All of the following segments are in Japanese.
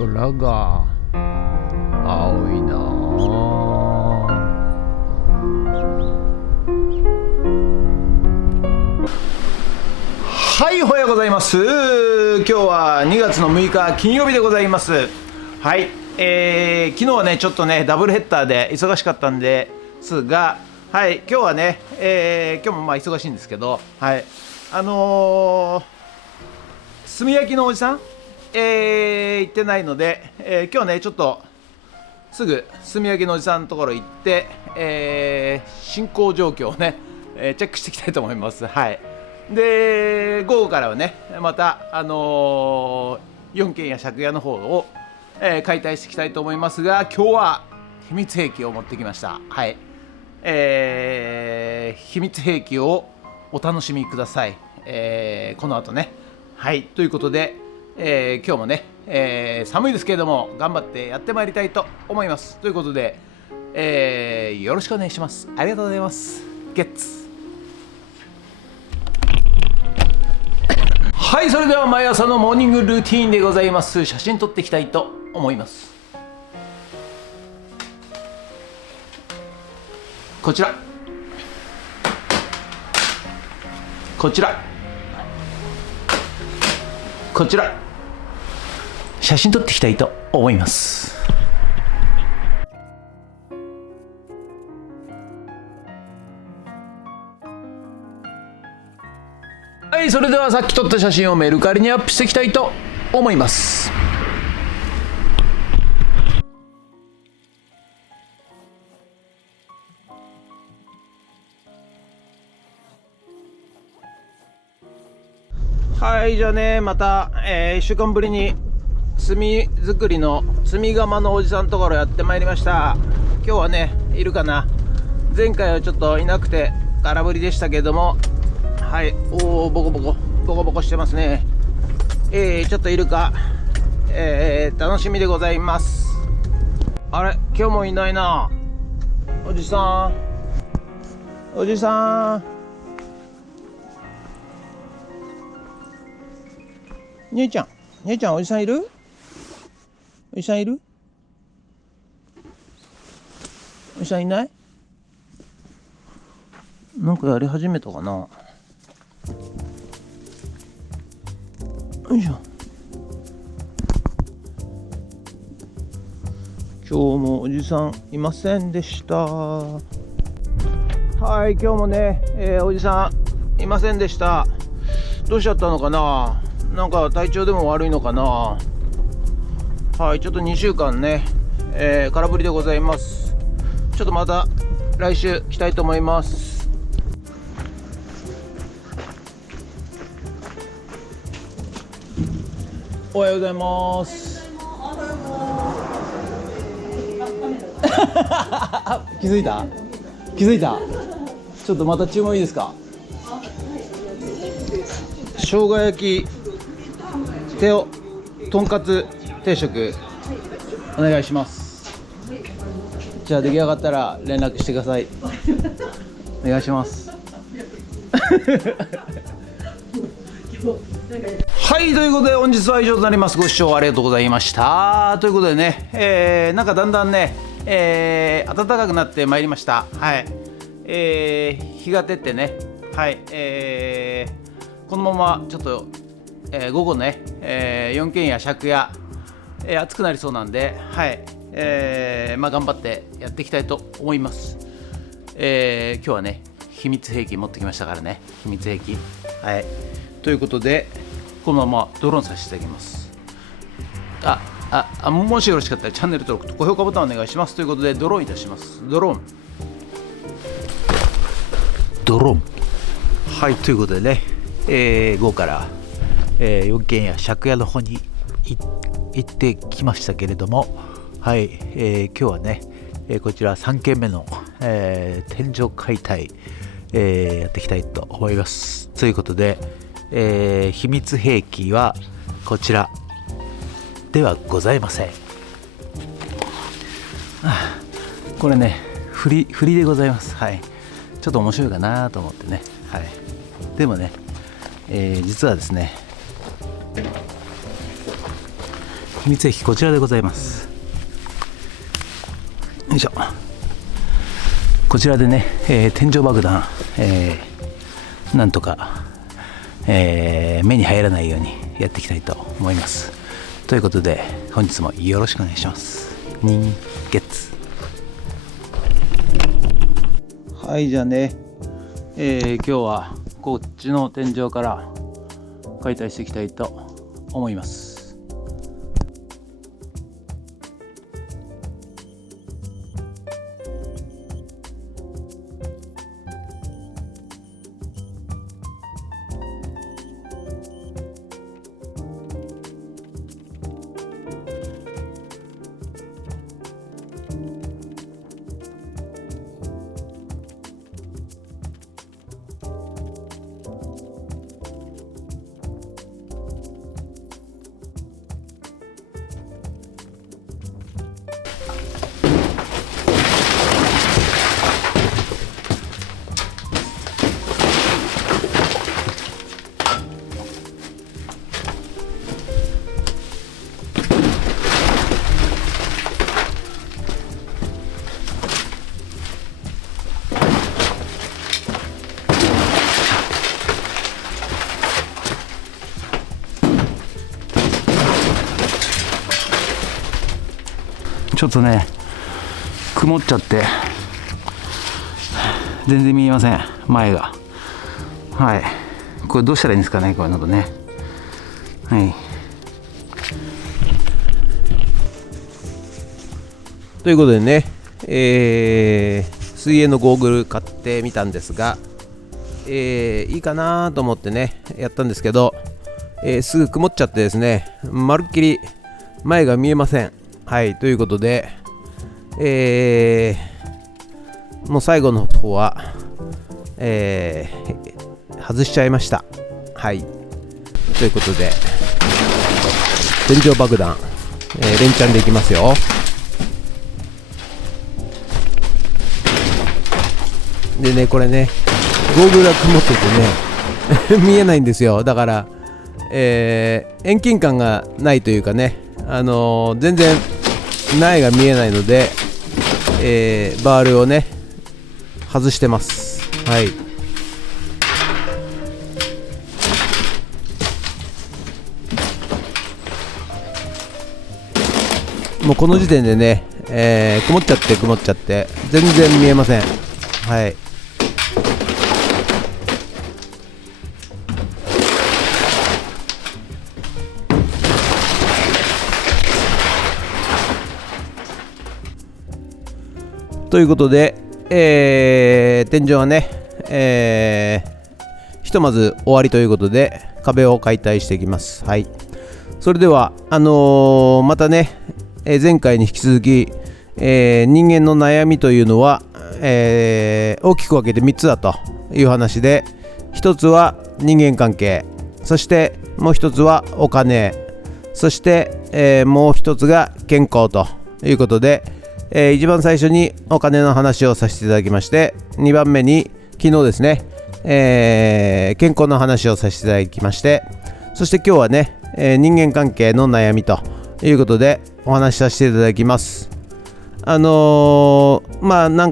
空が青いなあ。はい、おはようございます。今日は2月の6日金曜日でございます。はい、昨日はねちょっとねダブルヘッダーで忙しかったんですが、はい、今日はね、今日もまあ忙しいんですけど、はい、炭焼きのおじさん、行ってないので、今日ねちょっとすぐ炭焼きのおじさんのところ行って、進行状況をね、チェックしていきたいと思います。はい。で午後からはねまた4軒や借家の方を、解体していきたいと思いますが、今日は秘密兵器を持ってきました。はい、秘密兵器をお楽しみください。この後ね。はい、ということで、今日もね、寒いですけれども頑張ってやってまいりたいと思います。ということで、よろしくお願いします。ありがとうございます。ゲッツ。はい、それでは毎朝のモーニングルーティーンでございます。写真撮っていきたいと思います。こちらこちらこちら、写真撮っていきたいと思います。はい、それではさっき撮った写真をメルカリにアップしていきたいと思います。はい、じゃあねまた、1週間ぶりに炭作りの炭窯のおじさんのところやってまいりました。今日はねいるかな。前回はちょっといなくて空振りでしたけども、はい、おおボコボコしてますね。ちょっといるか、楽しみでございます。あれ、今日もいないな。おじさんおじさん、姉ちゃんおじさんいる？おじさんいる？おじさんいない？なんかやり始めたかな。よいしょ。今日もおじさんいませんでした。はい、今日もね、おじさんいませんでした。どうしちゃったのかな。なんか体調でも悪いのかな。はい、ちょっと2週間ね、空振りでございます。ちょっとまた来週来たいと思います。おはようございます。気づいたちょっとまた注文いいですか。生姜焼きとんかつ定食お願いします。じゃあ出来上がったら連絡してください。お願いします。はい、ということで本日は以上となります。ご視聴ありがとうございました。ということでね、なんかだんだんね、暖かくなってまいりました。はい、日が照ってね、はい、このままちょっと、午後ね、4軒や借家、暑くなりそうなんで、はい、まあ頑張ってやっていきたいと思います。今日はね秘密兵器持ってきましたからね。秘密兵器、はい、ということでこのままドローンさせていただきます。もしよろしかったらチャンネル登録と高評価ボタンお願いします。ということでドローンいたします。ドローン、はい、ということでね、午後から、4軒や借家の方に行ってきましたけれども、はい、今日はね、こちら3軒目の、天井解体、やっていきたいと思います。ということで、秘密兵器はこちらではございません。これね振りでございます。はい、ちょっと面白いかなと思ってね。はい、でもね、実はですね秘密兵器こちらでございます。よいしょ。こちらでね、天井爆弾、なんとか、目に入らないようにやっていきたいと思います。ということで本日もよろしくお願いします。人月。はい、じゃあね、今日はこっちの天井から解体していきたいと思います。ちょっとね、曇っちゃって全然見えません、前が。はい、これどうしたらいいんですかね、こういうのとね。はい、ということでね、水泳のゴーグル買ってみたんですが、いいかなと思ってねやったんですけど、すぐ曇っちゃってですね、まるっきり前が見えません。はい、ということで、もう最後の方は、外しちゃいました。はい、ということで天井爆弾、連チャンでいきますよ。でね、これね、ゴーグルが曇っててね見えないんですよ。だから、遠近感がないというかね、全然苗が見えないので、バールをね外してます。はい、もうこの時点でね、曇っちゃって全然見えません。はい、ということで、天井はね、ひとまず終わりということで壁を解体していきます。はい、それではまたね、前回に引き続き、人間の悩みというのは、大きく分けて3つだという話で、1つは人間関係、そしてもう1つはお金、そして、もう1つが健康ということで、一番最初にお金の話をさせていただきまして、2番目に昨日ですね、健康の話をさせていただきまして、そして今日はね、人間関係の悩みということでお話しさせていただきます。何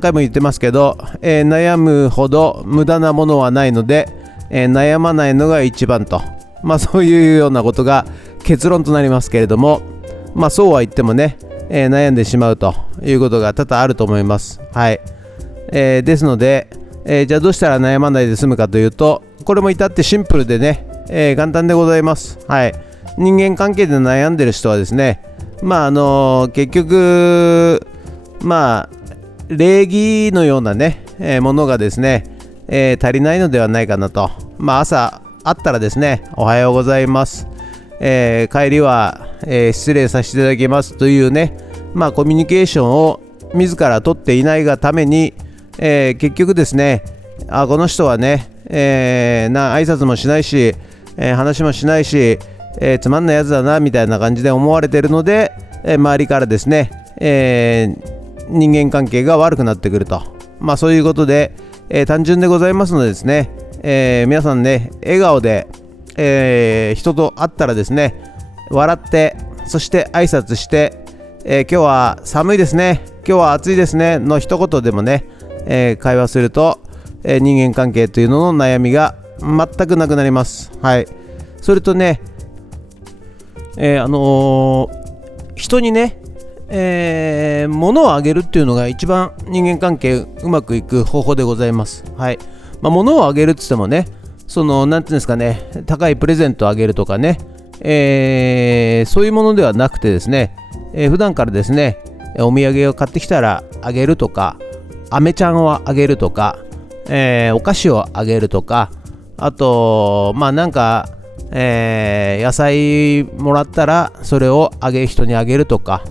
回も言ってますけど、悩むほど無駄なものはないので、悩まないのが一番と、そういうようなことが結論となりますけれども、そうは言ってもね、悩んでしまうということが多々あると思います。はい、ですので、じゃあどうしたら悩まないで済むかというと、これも至ってシンプルでね、簡単でございます。はい、人間関係で悩んでる人はですね、結局礼儀のようなね、ものがですね、足りないのではないかなと。朝あったらですね、おはようございます、帰りは、失礼させていただきますというね、コミュニケーションを自ら取っていないがために、結局ですね、この人はね、挨拶もしないし、話もしないし、つまんないやつだなみたいな感じで思われているので、周りからですね、人間関係が悪くなってくると、そういうことで、単純でございますのでですね、皆さんね、笑顔で、人と会ったらですね、笑ってそして挨拶して、今日は寒いですね、今日は暑いですねの一言でもね、会話すると、人間関係というのの悩みが全くなくなります。はい。それとね、人にね、物をあげるっていうのが一番人間関係うまくいく方法でございます。はい。物をあげるって言ってもね、なんていうんですかね、高いプレゼントをあげるとかね、そういうものではなくてですね、普段からですね、お土産を買ってきたらあげるとか、アメちゃんをあげるとか、お菓子をあげるとか、あとなんか、野菜もらったらそれを人にあげるとか、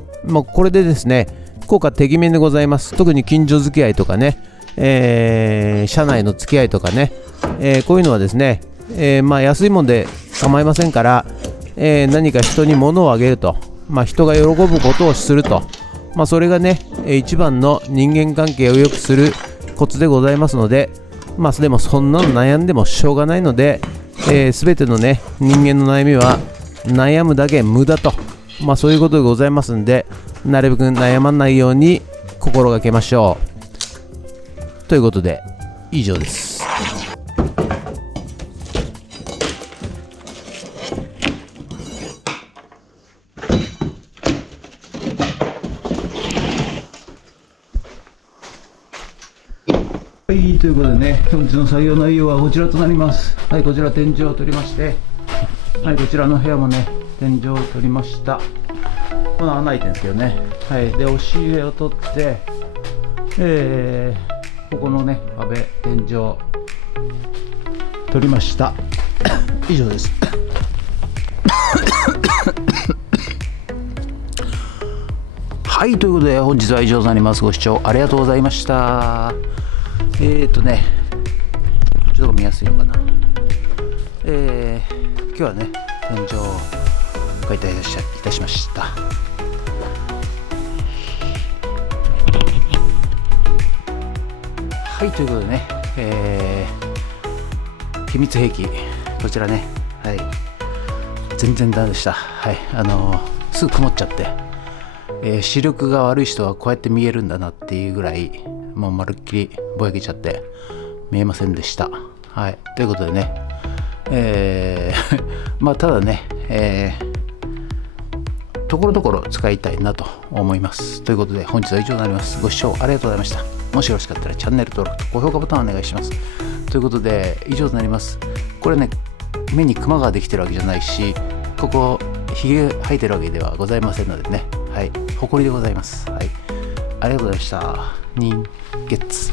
これでですね、効果てきめんでございます。特に近所付き合いとかね、社内の付き合いとかね、こういうのはですね、安いもんで構いませんから、何か人に物をあげると、人が喜ぶことをすると、それがね、一番の人間関係を良くするコツでございますので、でもそんなの悩んでもしょうがないので、全てのね、人間の悩みは悩むだけ無駄と、そういうことでございますんで、なるべく悩まないように心がけましょうということで、以上です。はい、ということでね、本日の作業内容はこちらとなります。はい、こちら天井を取りまして、はい、こちらの部屋もね、天井を取りました。この穴開いてるんですけどね。はい、で、押し入れを取って、ここのね、壁、天井、取りました。以上です。はい、ということで、本日は以上となります。ご視聴ありがとうございました。ちょっと見やすいのかな。今日はね、天井を解体いたしました。はい、ということでね、秘密兵器、こちらね、はい、全然ダメでした。はい、すぐ曇っちゃって、視力が悪い人はこうやって見えるんだなっていうぐらい、もうまるっきりぼやけちゃって見えませんでした。はい、ということでね、ただね、ところどころ使いたいなと思います。ということで本日は以上になります。ご視聴ありがとうございました。もしよろしかったらチャンネル登録と高評価ボタンをお願いします。ということで以上となります。これね、目にクマができてるわけじゃないし、ここひげ生えてるわけではございませんのでね、はい、誇りでございます。はい、ありがとうございました。人月